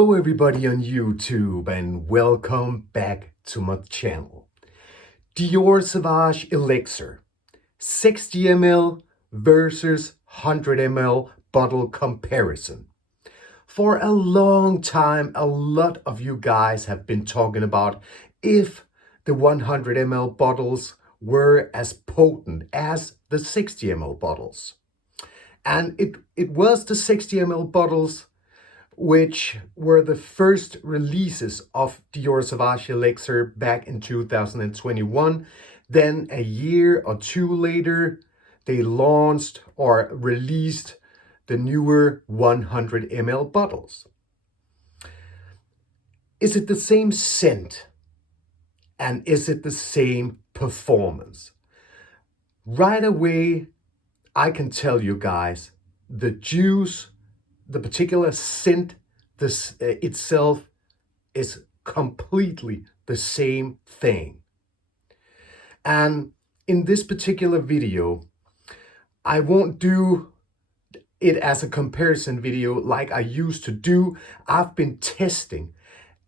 Hello everybody on YouTube and welcome back to my channel. Dior Sauvage Elixir 60 ml versus 100 ml bottle comparison. For a long time, a lot of you guys have been talking about if the 100 ml bottles were as potent as the 60 ml bottles. And it was the 60 ml bottles which were the first releases of Dior Sauvage Elixir back in 2021. Then a year or two later, they launched or released the newer 100 ml bottles. Is it the same scent? And is it the same performance? Right away, I can tell you guys, the juice, the particular scent itself is completely the same thing. And in this particular video, I won't do it as a comparison video like I used to do. I've been testing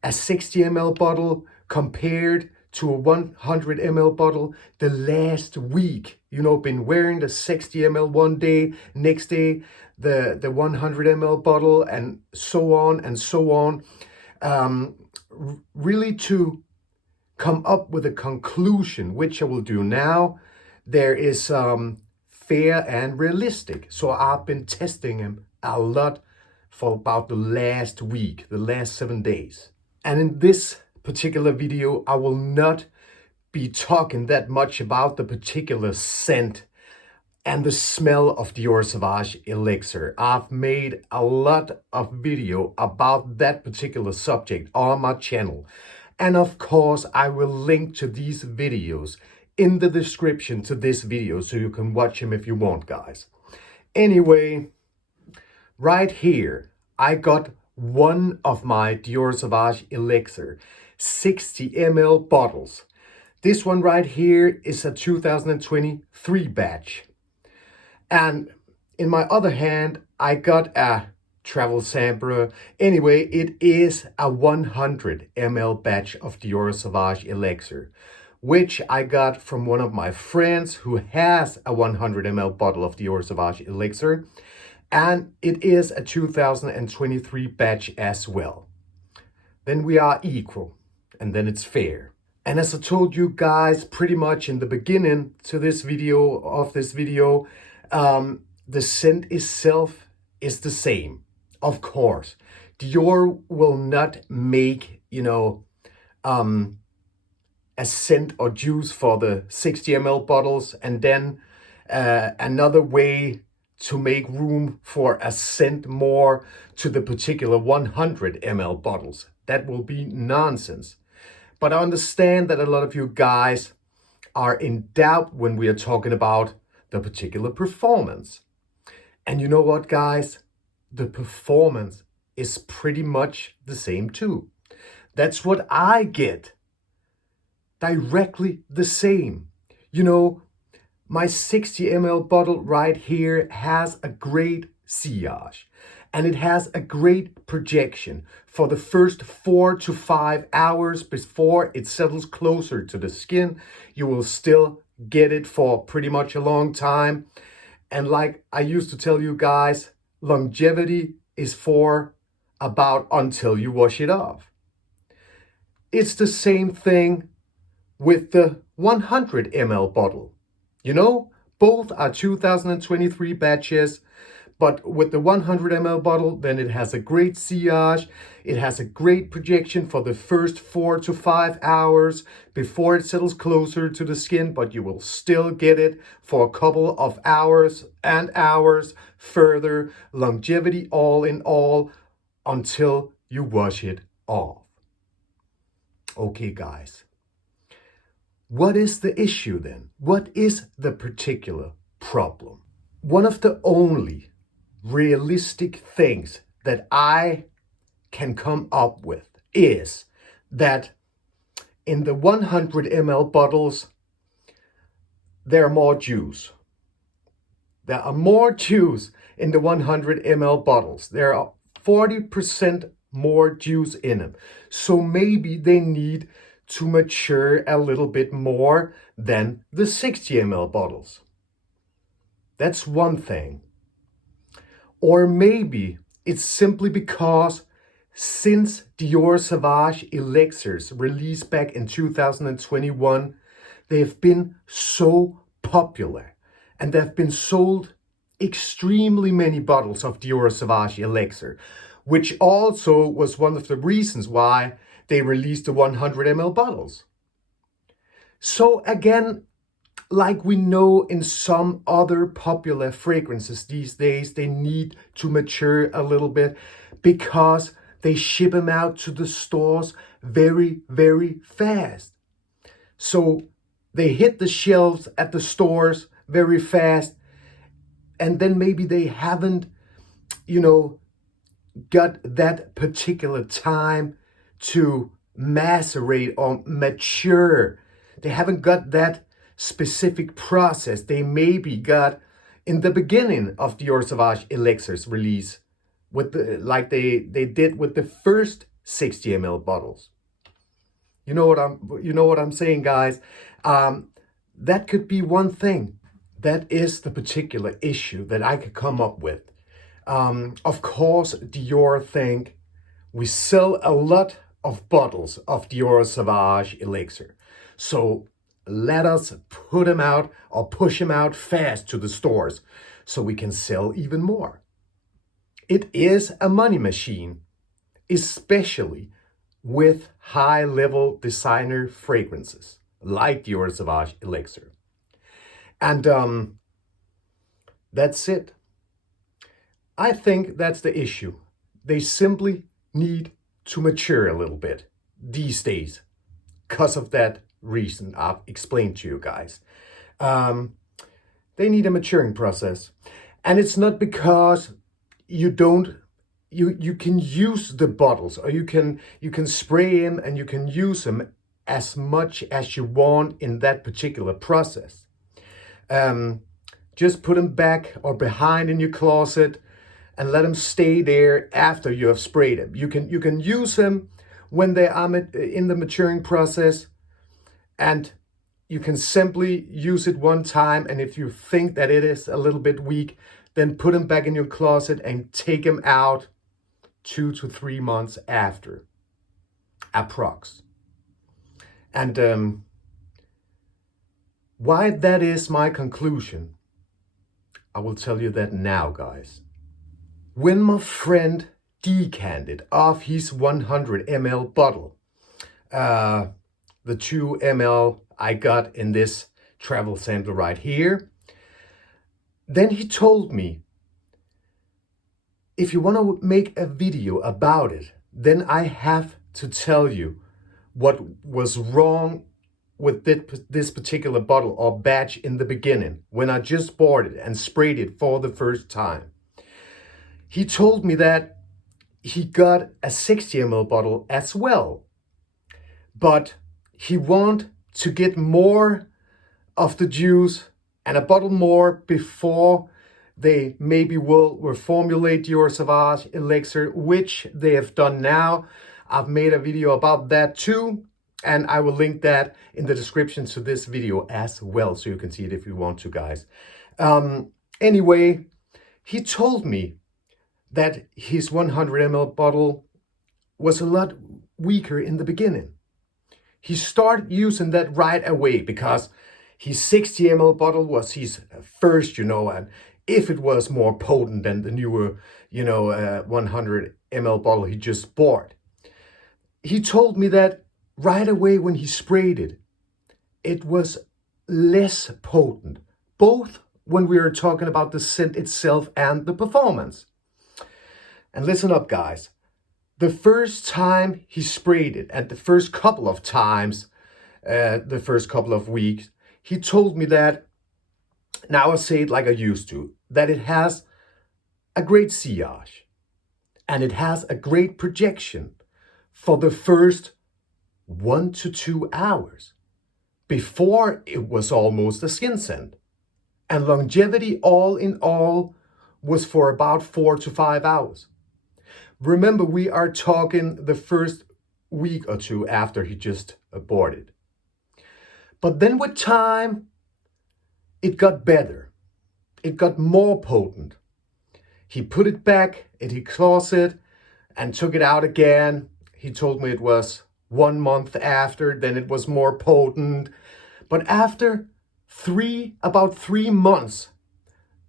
a 60 ml bottle compared to a 100 ml bottle the last week. Been wearing the 60 ml one day, next day the 100 ml bottle, and so on and so on. Really to come up with a conclusion, which I will do now. There is fair and realistic. So I've been testing them a lot for about the last week, the last 7 days. And in this particular video, I will not be talking that much about the particular scent and the smell of Dior Sauvage Elixir. I've made a lot of video about that particular subject on my channel. And of course, I will link to these videos in the description to this video so you can watch them if you want, guys. Anyway, right here, I got one of my Dior Sauvage Elixir 60 ml bottles. This one right here is a 2023 batch. And in my other hand, I got a travel sampler. Anyway, it is a 100 ml batch of Dior Sauvage Elixir, which I got from one of my friends who has a 100 ml bottle of Dior Sauvage Elixir. And it is a 2023 batch as well. Then we are equal, and then it's fair. And as I told you guys pretty much in the beginning to this video, the scent itself is the same. Of course, Dior will not make, a scent or juice for the 60 ml bottles and then another way to make room for a scent more to the particular 100 ml bottles. That will be nonsense. But I understand that a lot of you guys are in doubt when we are talking about the particular performance. And you know what, guys? The performance is pretty much the same too. That's what I get. Directly the same. My 60 ml bottle right here has a great sillage, and it has a great projection for the first 4 to 5 hours before it settles closer to the skin. You will still get it for pretty much a long time. And like I used to tell you guys, longevity is for about until you wash it off. It's the same thing with the 100 ml bottle. Both are 2023 batches, but with the 100 ml bottle, then it has a great sillage. It has a great projection for the first 4 to 5 hours before it settles closer to the skin, but you will still get it for a couple of hours and hours further. Longevity all in all until you wash it off. Okay, guys. What is the issue then? What is the particular problem? One of the only realistic things that I can come up with is that in the 100 ml bottles, there are more juice. There are more juice in the 100 ml bottles. There are 40% more juice in them. So maybe they need to mature a little bit more than the 60 ml bottles. That's one thing. Or maybe it's simply because since Dior Sauvage Elixirs released back in 2021, they've been so popular and they've been sold extremely many bottles of Dior Sauvage Elixir, which also was one of the reasons why they released the 100 ml bottles. So again, like we know in some other popular fragrances these days, they need to mature a little bit because they ship them out to the stores very, very fast. So they hit the shelves at the stores very fast, and then maybe they haven't, got that particular time to macerate or mature. They haven't got that specific process they maybe got in the beginning of Dior Sauvage Elixir's release, with they did with the first 60 ml bottles. You know what I'm saying, guys. That could be one thing. That is the particular issue that I could come up with. Of course, Dior think we sell a lot of bottles of Dior Sauvage Elixir. So let us put them out or push them out fast to the stores so we can sell even more. It is a money machine, especially with high-level designer fragrances like Dior Sauvage Elixir. And that's it. I think that's the issue. They simply need to mature a little bit these days because of that reason I've explained to you guys. They need a maturing process. And it's not because you can use the bottles, or you can spray them and you can use them as much as you want in that particular process. Just put them back or behind in your closet and let them stay there after you have sprayed them. You can use them when they are in the maturing process, and you can simply use it one time, and if you think that it is a little bit weak, then put them back in your closet and take them out 2 to 3 months after, approx. And why that is my conclusion, I will tell you that now, guys. When my friend decanted off his 100 ml bottle, the 2 ml I got in this travel sampler right here, then he told me, if you want to make a video about it, then I have to tell you what was wrong with this particular bottle or batch in the beginning when I just bought it and sprayed it for the first time. He told me that he got a 60 ml bottle as well, but he want to get more of the juice and a bottle more before they maybe will reformulate Dior Sauvage Elixir, which they have done now. I've made a video about that too, and I will link that in the description to this video as well, so you can see it if you want to, guys. Anyway, he told me that his 100 ml bottle was a lot weaker in the beginning. He started using that right away because his 60 ml bottle was his first, and if it was more potent than the newer, 100 ml bottle he just bought. He told me that right away when he sprayed it, it was less potent, both when we were talking about the scent itself and the performance. And listen up, guys. The first time he sprayed it, and the first couple of times, the first couple of weeks, he told me that, now I'll say it like I used to, that it has a great sillage and it has a great projection for the first 1 to 2 hours. Before, it was almost a skin scent. And longevity all in all was for about 4 to 5 hours. Remember, we are talking the first week or two after he just aborted. But then with time, it got better. It got more potent. He put it back in his closet and took it out again. He told me it was 1 month after, then it was more potent. But after about 3 months,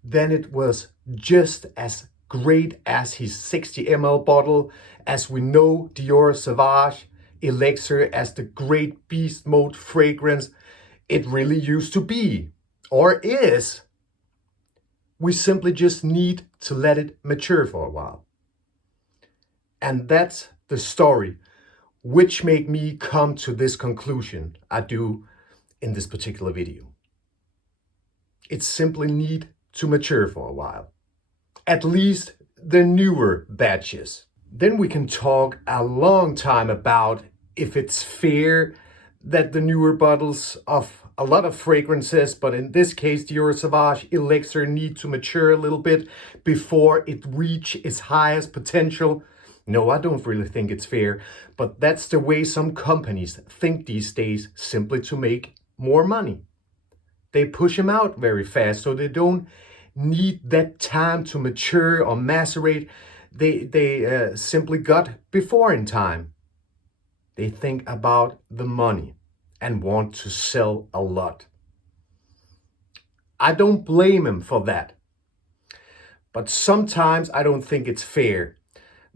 then it was just as great as his 60 ml bottle, as we know Dior Sauvage Elixir as the great beast mode fragrance it really used to be, or is. We simply just need to let it mature for a while. And that's the story which made me come to this conclusion I do in this particular video. It simply need to mature for a while. At least the newer batches. Then we can talk a long time about if it's fair that the newer bottles of a lot of fragrances, but in this case Dior Sauvage Elixir, need to mature a little bit before it reach its highest potential. No, I don't really think it's fair, but that's the way some companies think these days, simply to make more money. They push them out very fast, so they don't need that time to mature or macerate. They simply got before in time. They think about the money and want to sell a lot. I don't blame him for that. But sometimes I don't think it's fair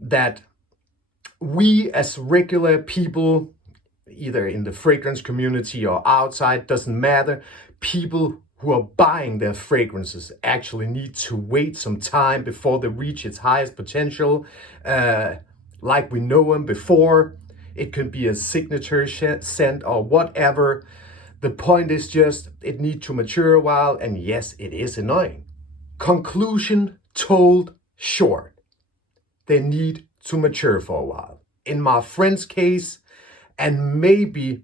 that we as regular people, either in the fragrance community or outside, doesn't matter, people who are buying their fragrances actually need to wait some time before they reach its highest potential, like we know them before. It could be a signature scent or whatever. The point is just, it needs to mature a while, and yes, it is annoying. Conclusion told short. They need to mature for a while. In my friend's case, and maybe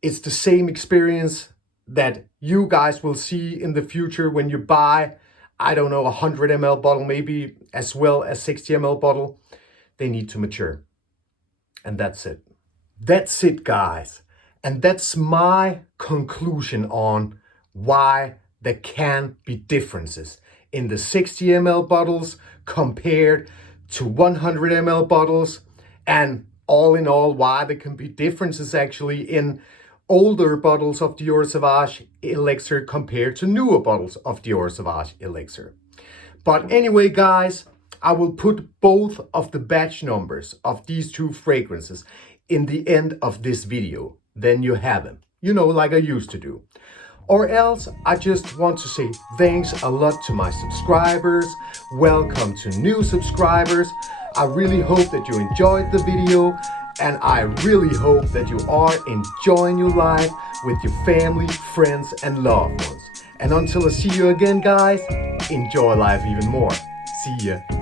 it's the same experience that you guys will see in the future when you buy, I don't know, 100 ml bottle, maybe as well as 60 ml bottle, they need to mature. And that's it. That's it, guys. And that's my conclusion on why there can be differences in the 60 ml bottles compared to 100 ml bottles. And all in all, why there can be differences actually in older bottles of Dior Sauvage Elixir compared to newer bottles of Dior Sauvage Elixir. But anyway, guys, I will put both of the batch numbers of these two fragrances in the end of this video. Then you have them, you know, like I used to do. Or else, I just want to say thanks a lot to my subscribers. Welcome to new subscribers. I really hope that you enjoyed the video, and I really hope that you are enjoying your life with your family, friends, and loved ones. And until I see you again, guys, enjoy life even more. See ya.